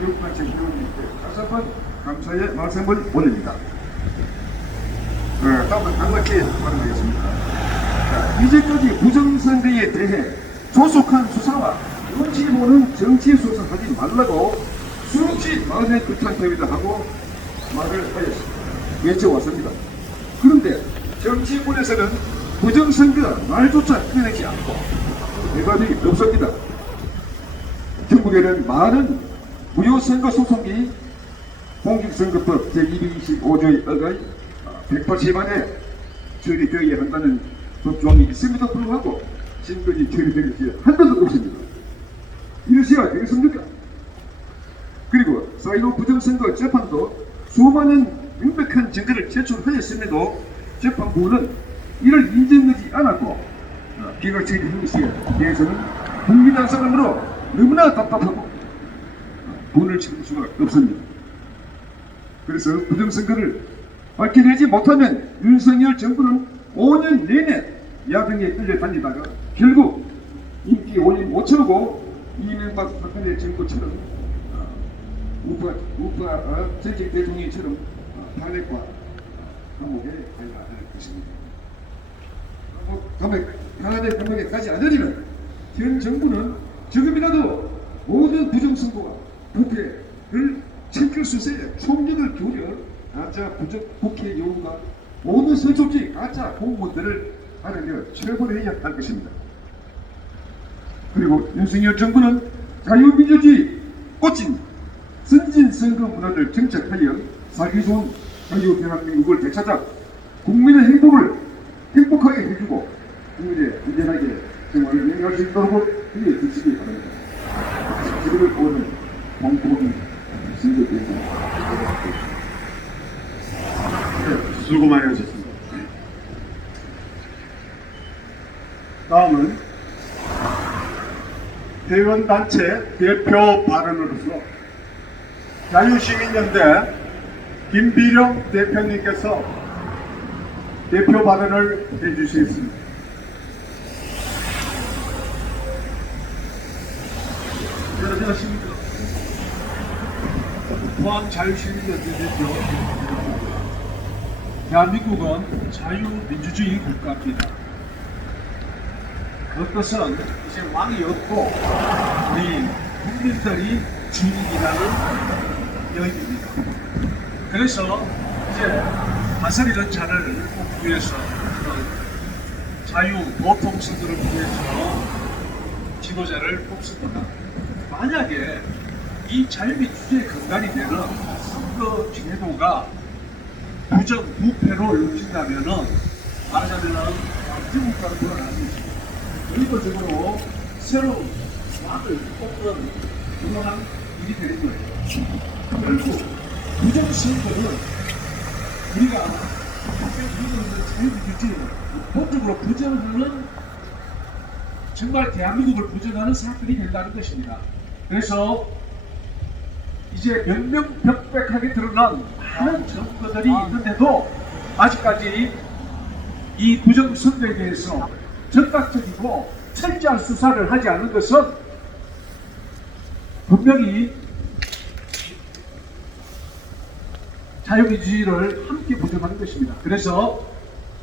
교육단체 회원님께 다시 한번 감사의 말씀을 올립니다. 다음은 당박히 발언하겠습니다. 이제까지 부정선거에 대해 조속한 수사와 눈치 보는 정치 수사하지 말라고 수없이 마음의 급한 대회도 하고 말을 하였습니다. 외쳐왔습니다. 그런데 정치권에서는 부정선거 말조차 꺼내지 않고 대답이 없습니다. 전국에는 많은 무효선거 소송이 공직선거법 제225조에 의거해 180만에 처리되어야 한다는 법조항이 있음에도 불구하고 지금까지 처리된 것이 한 번도 없습니다. 이러시야 되겠습니까? 그리고 4.15 부정선거 재판도 수많은 명백한 증거를 제출하였음에도 재판부는 이를 인정하지 않았고 비가 처리된 것에 대해서는 국민한 사람으로 너무나 답답하고 분을 참을 수가 없습니다. 그래서 부정선거를 밝혀내지 못하면 윤석열 정부는 5년 내내 야당에 끌려다니다가 결국 인기 올림 못 채우고 이명박 박근혜 정부처럼 우파 전직 대통령처럼 탄핵과 감옥에 가야 할 것입니다. 탄핵 감옥에 가지 않으려면 현 정부는 지금이라도 모든 부정선거와 부패를 챙길 수세에 총력을 기울여 가짜 국회 요구가 모든 선출직 가짜 공무원들을 알아내어 처벌해야 할 것입니다. 그리고 윤석열 정부는 자유민주주의 꽃인 선진선거 문화를 정착하여 살기 좋은 자유대한민국을 되찾아 국민의 행복하게 해주고 국민의 안전하게 생활을 이행할 수 있도록 기회해 주시기 바랍니다. 지금을 보는 공포기 선거대회입니다. 수고 많이 하셨습니다. 다음은 대의원단체 대표 발언으로서 자유시민연대 김비룡 대표님께서 대표 발언을 해주시겠습니다. 안녕하십니까. 포항자유시민연대 대표 대한민국은 자유민주주의 국가입니다. 그것은 이제 왕이 없고 우리 국민들이 주인이라는 여입니다. 그래서 이제 다스리는 자를 뽑기 위해서 자유 보통 선거를 통해서 지도자를 뽑습니다. 만약에 이 자유민주주의의 근간이 되는 선거 제도가 부패로 이루어진다면은 말하자면은 왕정국가로 돌아가는 것입니다. 의도적으로 새로운 왕을 뽑는 그러한 일이 되는 거예요. 결국 부정선거는 우리가 자유민주주의 본적으로 부정하는 정말 대한민국을 부정하는 사건이 된다는 것입니다. 그래서 이제 명명백백하게 드러난 많은 증거들이 있는데도 아직까지 이 부정선거에 대해서 적극적이고 철저한 수사를 하지 않은 것은 분명히 자유민주주의를 함께 부정하는 것입니다. 그래서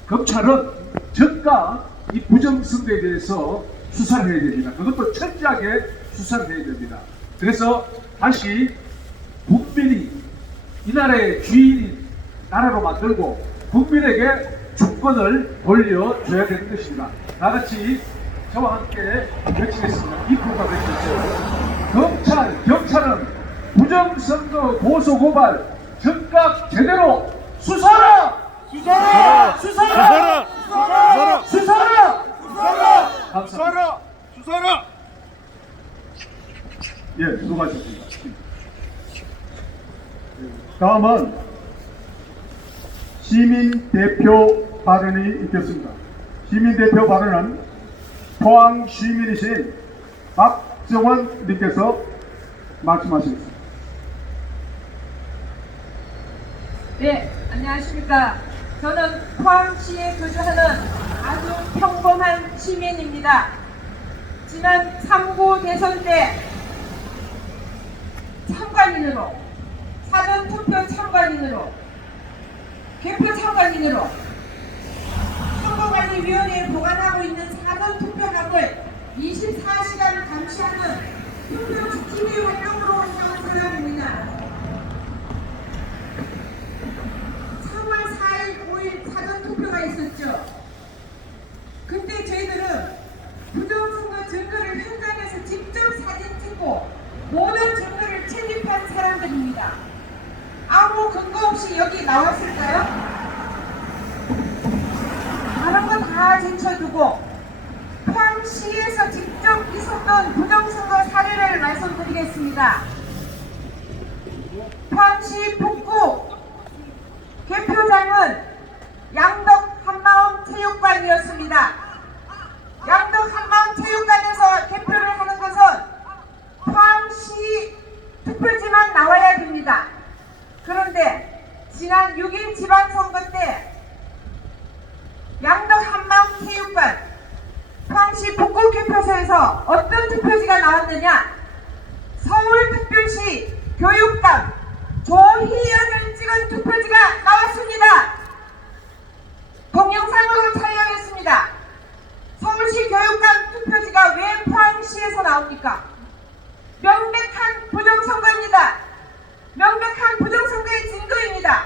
검찰은 즉각 이 부정선거에 대해서 수사를 해야 됩니다. 그것도 철저하게 수사를 해야 됩니다. 그래서 다시 국민이 이 나라의 주인인 나라로 만들고 국민에게 주권을 돌려줘야 되는 것입니다. 다 같이 저와 함께 외치겠습니다. 이프가 외치죠. 경찰은 부정선거 고소고발 즉각 제대로 수사하라! 수사하라! 수사하라! 수사하라! 수사하라! 수사하라! 수사라! 수사라! 예, 수고하셨습니다. 다음은 시민 대표 발언이 있겠습니다. 시민 대표 발언은 포항 시민이신 박정원 님께서 말씀하시겠습니다. 네, 안녕하십니까. 저는 포항시에 거주하는 아주 평범한 시민입니다. 지난 3구 대선 때 참관인으로, 사전투표 참관인으로, 개표 참관인으로 선거관리위원회에 보관하고 있는 사전투표함을 24시간을 감시하는 투표지킴이 활동으로 활동한 사람입니다. 3월 4일, 5일 사전투표가 있었죠. 그때 저희들은 부정선거 증거를 현장에서 직접 사진 찍고 모든 증거를 채집한 사람들입니다. 아무 근거 없이 여기 나왔을까요? 다른 건 다 제쳐두고 포항시에서 직접 있었던 부정선거 사례를 말씀드리겠습니다. 포항시 북구 개표장은 양덕 한마음 체육관이었습니다. 양덕 한마음 체육관에서 개표를 하는 것은 포항시 투표지만 나와야 됩니다. 그런데 지난 6일 지방선거 때 양덕 한마음 체육관 포항시 북구 개표소에서 어떤 투표지가 나왔느냐? 서울특별시 교육감 조희연을 찍은 투표지가 나왔습니다. 동영상으로 촬영했습니다. 서울시 교육감 투표지가 왜 포항시에서 나옵니까? 명백한 부정선거입니다. 명백한 부정선거의 증거입니다.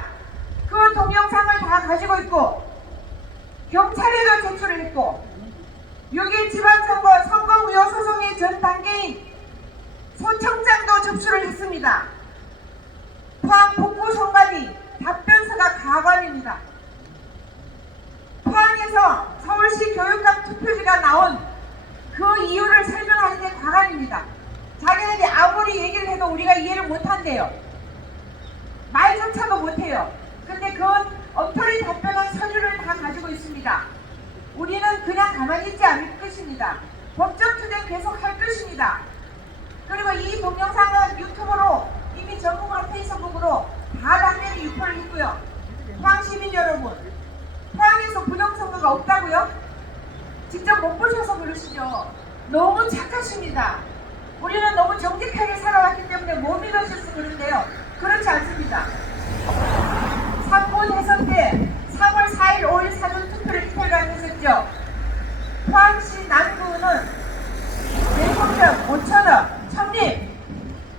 그 동영상을 다 가지고 있고 경찰에도 제출을 했고 6일 지방선거 선거무효 소송의 전 단계인 소청장도 접수를 했습니다. 포항 북구 선관위 답변서가 가관입니다. 포항에서 서울시 교육감 투표지가 나온 그 이유를 설명하는 게 과관입니다. 자기네들이 아무리 얘기를 해도 우리가 이해를 못한대요. 말조차도 못해요. 근데 그 엉터리 답변한 서류를 다 가지고 있습니다. 우리는 그냥 가만히 있지 않을 것입니다. 법적 투쟁 계속 할 것입니다. 그리고 이 동영상은 유튜브로 이미 전국으로 페이스북으로 다 당연히 유포를 했고요. 포항 시민 여러분, 포항에서 부정선거가 없다고요? 직접 못 보셔서 그러시죠. 너무 착하십니다. 우리는 너무 정직하게 살아왔기 때문에 못 믿으셔서 그런데요. 그렇지 않습니다. 3분 해선 때 3월 4일, 5일 사전투표를 이틀간 했었죠. 포항시 남구는 내성명 5,000원, 청립,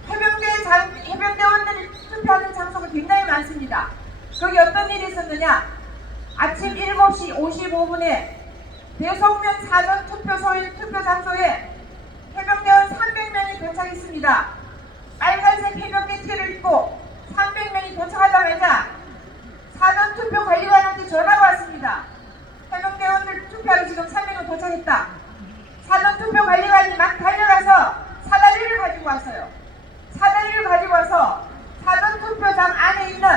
해병대원들이 투표하는 장소가 굉장히 많습니다. 거기 어떤 일이 있었느냐? 아침 7시 55분에 대성면 사전투표소인 투표 장소에 해병대원 300명이 도착했습니다. 빨간색 해병대 티를 입고 300명이 도착하자마자 사전투표 관리관한테 전화가 왔습니다. 해병대원들 투표하러 지금 300명 도착했다. 사전투표 관리관이 막 달려가서 사다리를 가지고 왔어요. 사다리를 가지고 와서 사전투표장 안에 있는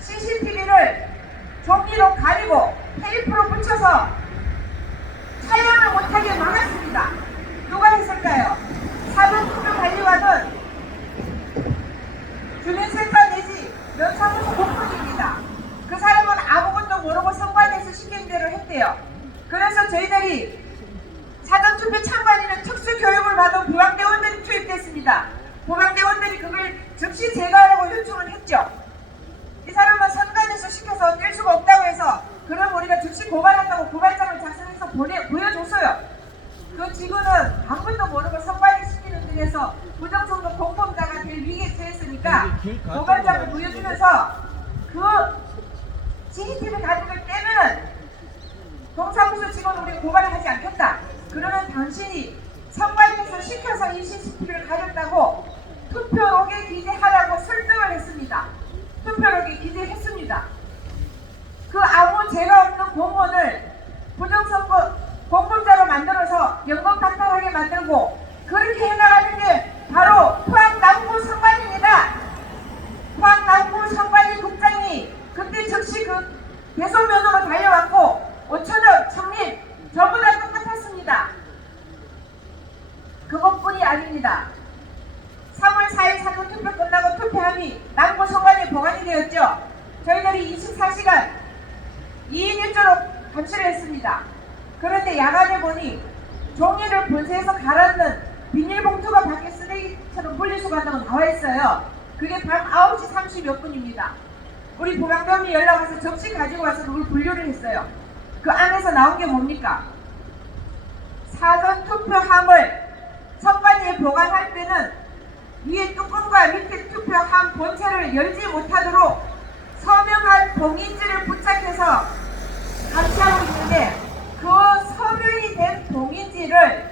CCTV를 종이로 가리고 테이프로 붙여서 촬영을 못하게 막았습니다. 누가 했을까요? 사전투표 관리관은 주민센터 내지 면사무소 목표입니다. 그 사람은 아무것도 모르고 선관위에서 시킨 대로 했대요. 그래서 저희들이 사전투표 참관인은 특수교육을 받은 보강대원들이 투입됐습니다. 보강대원들이 그걸 즉시 제거하라고 요청을 했죠. 이 사람은 선관위에서 시켜서 뗄 수가 없다고 해서 그럼 우리가 즉시 고발한다고 고발장을 작성해서 보여줬어요. 그 직원은 아무것도 모르고 선관위 시키는 등에서 부정선거 공범자가 될 위기에 처했으니까 고발장을 보여주면서 그 CCTV 가지고 떼면은 동사무소 직원 우리 고발을 하지 않겠다. 그러면 당신이 선관위에서 시켜서 이 CCTV를 가졌다고 투표록에 기재하라고 설득을 했습니다. 투표록에 기재했습니다. 그 아무 죄가 없는 공무원을 부정선거 공범자로 만들어서 영겁닥탈하게 만들고 그렇게 해나가는 게 바로 포항 남구 선관위입니다. 포항 남구 선관위 국장이 그때 즉시 그 배소면으로 달려왔고 5,000원 청립 전부 다 똑같았습니다. 그것뿐이 아닙니다. 3월 4일 사전투표 끝나고 투표함이 남구 선관위에 보관이 되었죠. 저희들이 24시간 2인 1조로 감시를 했습니다. 그런데 야간에 보니 종이를 분쇄해서 갈았는 비닐봉투가 밖에 쓰레기처럼 분리수거한다고 나와 있어요. 그게 밤 9시 30몇 분입니다. 우리 보강병이 연락 와서 접시 가지고 와서 그걸 분류를 했어요. 그 안에서 나온 게 뭡니까? 사전 투표함을 선관위에 보관할 때는 위에 뚜껑과 밑에 투표함 본체를 열지 못하도록 서명한 봉인지를 부착해서 감시하고 있는데 그 서명이 된 봉인지를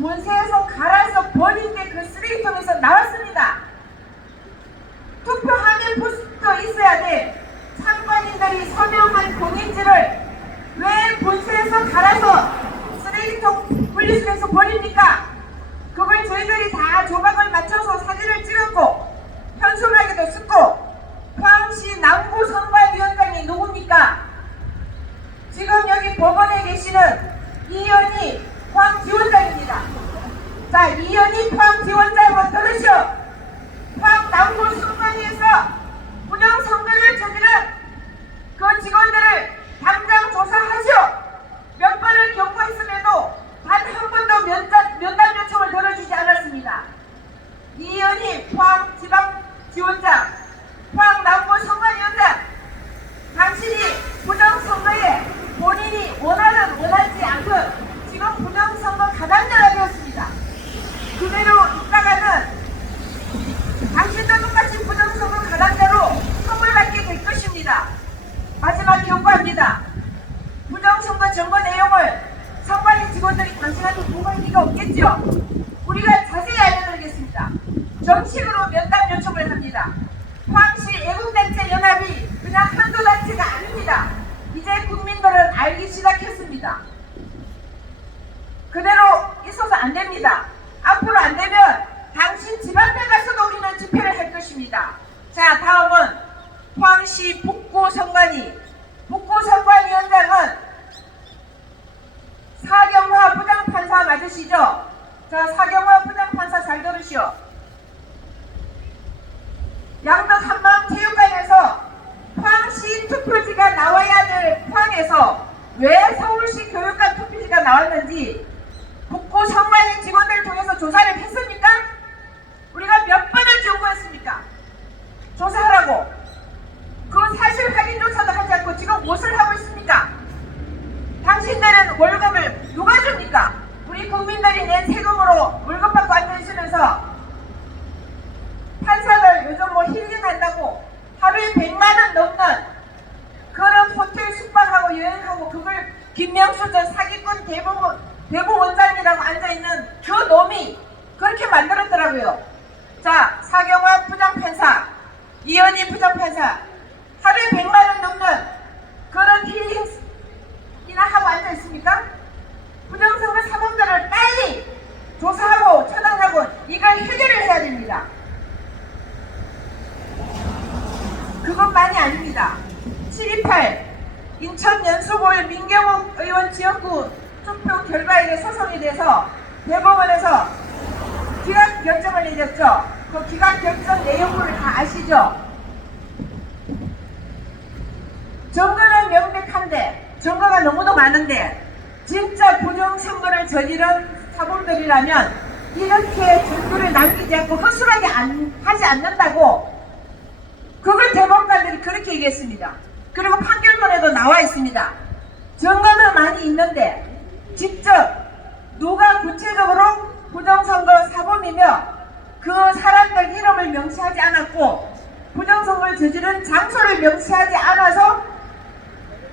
본세에서 갈아서 버린 게 그 쓰레기통에서 나왔습니다. 투표함에 붙어 있어야 돼. 참관인들이 서명한 봉인지를 왜 본세에서 갈아서 쓰레기통 분리수거해서 버립니까? 그걸 저희들이 다 조각을 맞춰서 사진을 찍었고 현수막에도 쓰고 포항시 남부선관위원장이 누굽니까? 지금 여기 법원에 계시는 이현희 포항지원장입니다. 자, 이현희 포항지원장은 들으시오. 포항 남부선관위에서 부정선거를 저지른 그 직원들을 당장 조사하시오. 몇 번을 경고했음에도 단 한 번도 면담 요청을 들어주지 않았습니다. 이현희 포항지방지원장, 포항남부선관위원장, 당신이 부정선거에 본인이 원하든 원하지 않든 지금 부정선거 가담자가 되었습니다. 그대로 있다가는 당신도 똑같이 부정선거 가담자로 처벌받게 될 것입니다. 마지막 경고합니다. 부정선거 정보 내용을 선관위 직원들이 당신한테 보고할 리가 없겠죠. 우리가 자세히 알려드리겠습니다. 정식으로 면담 요청을 합니다. 포항시 애국단체 연합이 그냥 한두 단체가 아닙니다. 이제 국민들은 알기 시작했습니다. 그대로 있어서 안 됩니다. 앞으로 안 되면 당신 집 앞에 가서도 우리는 집회를 할 것입니다. 자, 다음은 포항시 북구선관위. 북구선관위원장은 사경화 부장판사 맞으시죠? 자, 사경화 부장판사 잘 들으시오. 양덕 한마음체육관에서 포항시 투표지가 나와야 될 포항에서 왜 서울시 교육감 투표지가 나왔는지 북구 선관위 직원들을 통해서 조사를 했습니까? 우리가 몇 번을 경고했습니까? 조사하라고. 그 사실 확인조차도 하지 않고 지금 무엇을 하고 있습니까? 당신들은 월급을 누가 줍니까? 우리 국민들이 낸 세금으로 월급 받고 앉아있으면서 판사들 요즘 뭐 힐링한다고 하루에 100만원 넘는 그런 호텔 숙박하고 여행하고 그걸 김명수 전 사기꾼 대부원장이라고 앉아있는 그 놈이 그렇게 만들었더라고요. 자, 사경화 부장판사, 이현희 부장판사 하루에 100만원 넘는 그런 힐링이나 하고 앉아있습니까? 부정선거 사범들을 빨리 조사하고 처단하고 이걸 해결을 해야 됩니다. 그것만이 아닙니다. 7.28 인천 연수볼 민경욱 의원 지역구 투표 결과에 대해 소송에 대해서 대법원에서 기각 결정을 내렸죠. 그 기각 결정 내용을 다 아시죠? 증거는 명백한데 증거가 너무도 많은데 진짜 부정선거를 저지른 사범들이라면 이렇게 증거를 남기지 않고 허술하게 하지 않는다고 그걸 대법관들이 그렇게 얘기했습니다. 그리고 판결문에도 나와 있습니다. 증거는 많이 있는데 직접 누가 구체적으로 부정선거 사범이며 그 사람들 이름을 명시하지 않았고 부정선거를 저지른 장소를 명시하지 않아서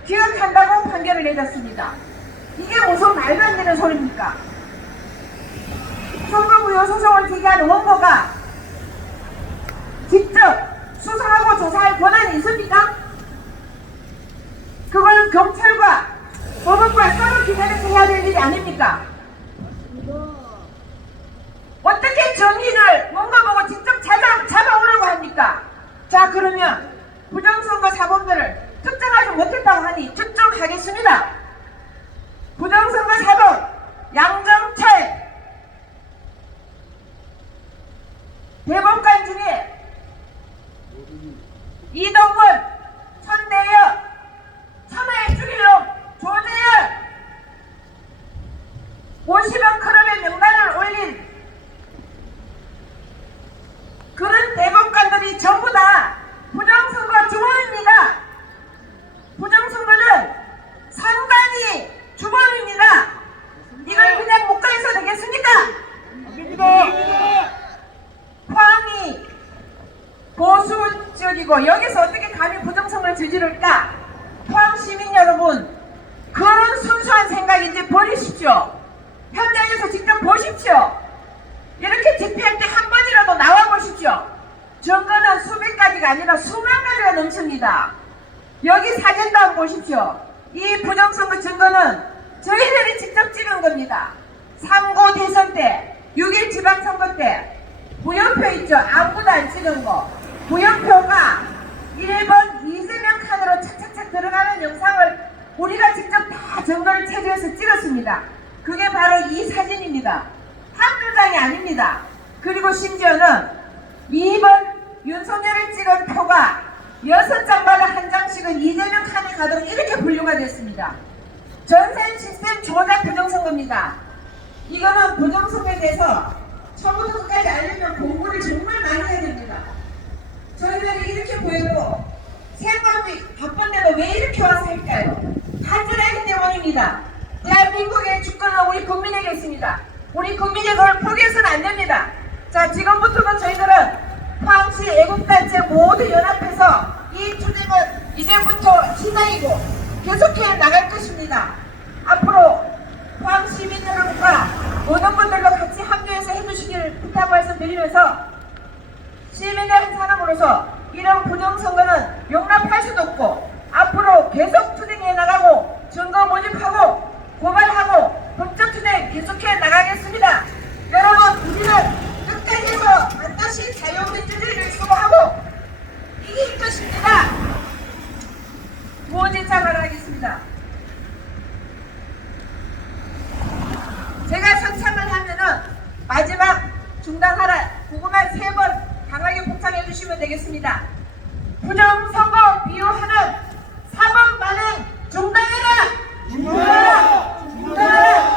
기각한다고 판결을 내렸습니다. 이게 무슨 말도 안 되는 소리입니까? 선거무효 소송을 제기한 원고가 직접 수사하고 조사할 권한이 있습니까? 그건 경찰과 법원과 서로 기다려서 해야 될 일이 아닙니까? 어떻게 정의를 뭔가 보고 직접 잡아오라고 합니까? 자, 그러면 부정선거 사범들을 특정하지 못했다고 하니 특정하겠습니다. 부정선거 사범 양정철 대법관 중에 이동근, 천대엽, 천하의 주기룡, 조재열 보수 지역이고 여기서 어떻게 감히 부정선거를 저지를까? 포항 시민 여러분, 그런 순수한 생각인지 버리십시오. 현장에서 직접 보십시오. 이렇게 집회할 때 한 번이라도 나와 보십시오. 증거는 수백 가지가 아니라 수만 가지가 넘칩니다. 여기 사진도 한번 보십시오. 이 부정선거 증거는 저희들이 직접 찍은 겁니다. 3구 대선 때, 6.1 지방선거 때 부연표 있죠? 아무도 안 찍은 거. 부연표가 1번 이재명 칸으로 착착착 들어가는 영상을 우리가 직접 다 증거를 체조해서 찍었습니다. 그게 바로 이 사진입니다. 한두 장이 아닙니다. 그리고 심지어는 2번 윤석열을 찍은 표가 6장마다 한 장씩은 이재명 칸에 가도록 이렇게 분류가 됐습니다. 전산 시스템 조작 부정선거입니다. 이거는 부정선거에 대해서 처음부터 끝까지 알려면 공부를 정말 많이 해야 됩니다. 저희들이 이렇게 보여도 생각이 바쁜데도 왜 이렇게 와서 할까요? 간절하기 때문입니다. 대한민국의 주권은 우리 국민에게 있습니다. 우리 국민이 그걸 포기해서는 안 됩니다. 자, 지금부터도 저희들은 포항시 애국단체 모두 연합해서 이 투쟁은 이제부터 시작이고 계속해 나갈 것입니다. 앞으로 포항 시민 여러분과 모든 분들도 같이 합류해서 해주시기를 부탁 말씀드리면서 시민의 한 사람으로서 이런 부정선거는 용납할 수도 없고 앞으로 계속 투쟁해 나가고 증거 모집하고 고발하고 법적 투쟁 계속해 나가겠습니다. 여러분, 우리는 끝까지 해서 반드시 자유민주주의를 수호하고 이길 것입니다. 구호제창을 하겠습니다. 제가 선창을 하면은 마지막 중단하라 그것만 3번 강하게 복창해 주시면 되겠습니다. 부정선거 비호하는 4번 만행 중단해라! 중단하라! 중단하라!